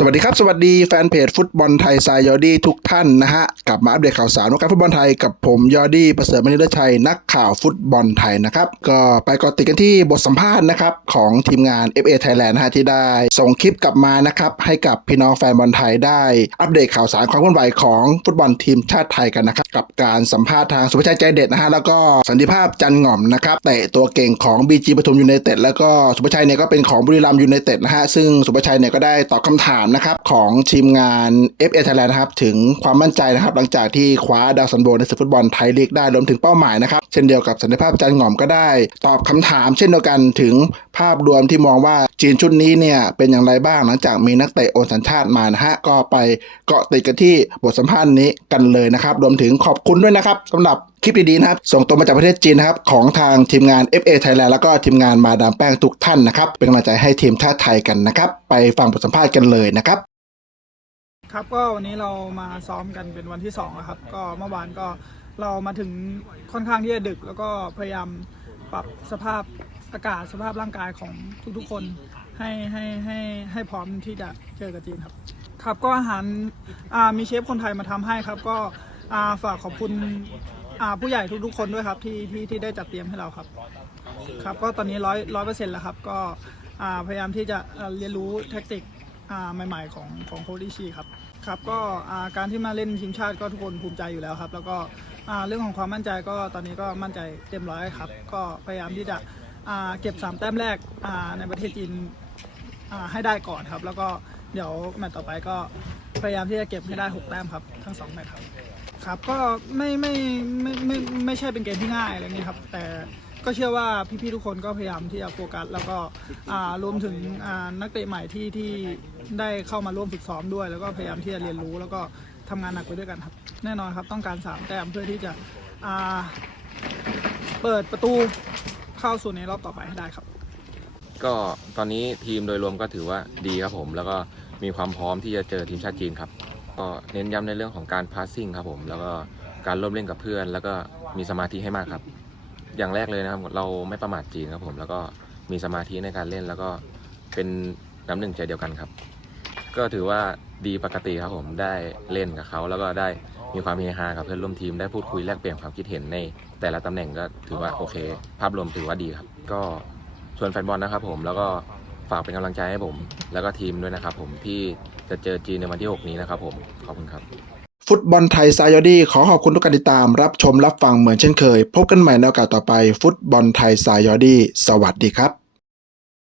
สวัสดีครับ สวัสดีแฟนเพจฟุตบอลไทยสายยอดี้ทุกท่านนะฮะ กลับมาอัปเดตข่าวสารวงการฟุตบอลไทยกับผมยอดี้ประเสริฐมณีเลชัยนักข่าวฟุตบอลไทยนะครับ ก็ไปเกาะติดกันที่บทสัมภาษณ์นะครับ ของทีมงาน FA Thailand นะฮะที่ได้ส่งคลิปกลับมานะครับ ให้กับพี่น้องแฟนบอลไทยได้อัปเดตข่าวสารความเคลื่อนไหวของฟุตบอลทีมชาติไทยกันนะครับกับการสัมภาษณ์ทางสุภาชัยใจเด็ดนะฮะแล้วก็สันติภาพจันหง่อมนะครับเตะตัวเก่งของ BG ปทุมยูไนเต็ดแล้วก็สุภาชัยเนี่ยก็เป็นของบุรีรัมยูไนเต็ดนะฮะซึ่งสุภชัยเนี่ยก็ได้ตอบคำถามนะครับของทีมงาน FA Thailand นะครับถึงความมั่นใจนะครับหลังจากที่คว้าดาวซันโบในศึกฟุตบอลไทยลีกได้รวมถึงเป้าหมายนะครับเช่นเดียวกับสันติภาพจันหง่อมก็ได้ ตอบคำถามเช่นเดียวกันถึงภาพรวมที่มองว่าจีนชุดนี้เนี่ยเป็นอย่างไรบ้างหลังจากมีนักเตะโอนสัญชาติมานะฮะก็ไปเกาะติดกันที่บทสัมภาษณ์นี้กันเลยนะครับรวมถึงขอบคุณด้วยนะครับสำหรับคลิปดีๆนะครับ ส่งตรงมาจากประเทศจีนนะครับ ของทางทีมงาน FA Thailand แล้วก็ทีมงานมาดามแป้งทุกท่านนะครับ เป็นกำลังใจให้ทีมชาติไทยกันนะครับ ไปฟังบทสัมภาษณ์กันเลยนะครับ ครับก็วันนี้เรามาซ้อมกันเป็นวันที่สองครับ ก็เมื่อวานก็เรามาถึงค่อนข้างที่จะดึก แล้วก็พยายามปรับสภาพอากาศสภาพร่างกายของทุกๆคนให้ให้ให้ให้พร้อมที่จะเจอกับจีนครับ ครับก็อาหารมีเชฟคนไทยมาทำให้ครับ ก็ฝากขอบคุณ อ่าผู้ใหญ่ทุกๆคนด้วยครับที่ที่ที่ได้จัดเตรียมให้เราครับ ครับก็ตอนนี้ร้อยร้อยเปอร์เซ็นต์แล้วครับ ก็อ่าพยายามที่จะเอ่อเรียนรู้แท็กติกอ่าใหม่ๆของของโคดิชีครับครับก็อ่าการที่มาเล่นทีมชาติก็ทุกคนภูมิใจอยู่แล้วครับ แล้วก็อ่าเรื่องของความมั่นใจก็ตอนนี้ก็มั่นใจเต็มร้อยครับ ก็พยายามที่จะอ่าเก็บ3แต้มแรกอ่าในประเทศจีน อ่าให้ได้ก่อนครับ แล้วก็เดี๋ยวแมตต์ต่อไปก็พยายามที่จะเก็บให้ได้ 6 แต้มครับ ทั้งสองแมตช์ครับ ครับก็ไม่ไม่ ไม่ใช่เป็นเกมที่ง่ายอะไรเงี้ยครับแต่ก็เชื่อว่าพี่ๆทุกคนก็พยายามที่จะโฟกัส แล้วก็รวมถึงนักเตะใหม่ที่ที่ได้เข้ามาร่วมฝึกซ้อมด้วย แล้วก็พยายามที่จะเรียนรู้ แล้วก็ทำงานหนักไปด้วยกันครับ แน่นอนครับต้องการสามแต้มเพื่อที่จะเปิดประตูเข้าสู่ในรอบต่อไปให้ได้ครับ ก็ตอนนี้ทีมโดยรวมก็ถือว่าดีครับผม แล้วก็มีความพร้อมที่จะเจอทีมชาติจีนครับ ก็เน้นย้ำในเรื่องของการพาสซิ่งครับผม แล้วก็การร่วมเล่นกับเพื่อนแล้วก็ มีสมาธิให้มากครับ อย่างแรกเลยนะครับ เราไม่ประมาทจีนครับผม แล้วก็มีสมาธิในการเล่นแล้วก็เป็นน้ำหนึ่งใจเดียวกันครับ ก็ถือว่าดีปกติครับผมได้เล่นกับเขาแล้วก็ได้มีความเฮฮากับเพื่อนร่วมทีมได้พูดคุยแลกเปลี่ยนความคิดเห็นใน แต่ละตำแหน่งก็ถือว่าโอเค ภาพรวมถือว่าดีครับ ก็ชวนแฟนบอลนะครับผมแล้วก็ฝากเป็นกำลังใจให้ผม แล้วก็ทีมด้วยนะครับผมที่จะเจอจีนในวันที่ 6 นี้นะครับผมขอบคุณครับ ฟุตบอลไทยซายอดี้ขอขอบคุณทุกการติดตาม รับชมรับฟังเหมือนเช่นเคย พบกันใหม่ในโอกาสต่อไป ฟุตบอลไทยซายอดี้สวัสดีครับ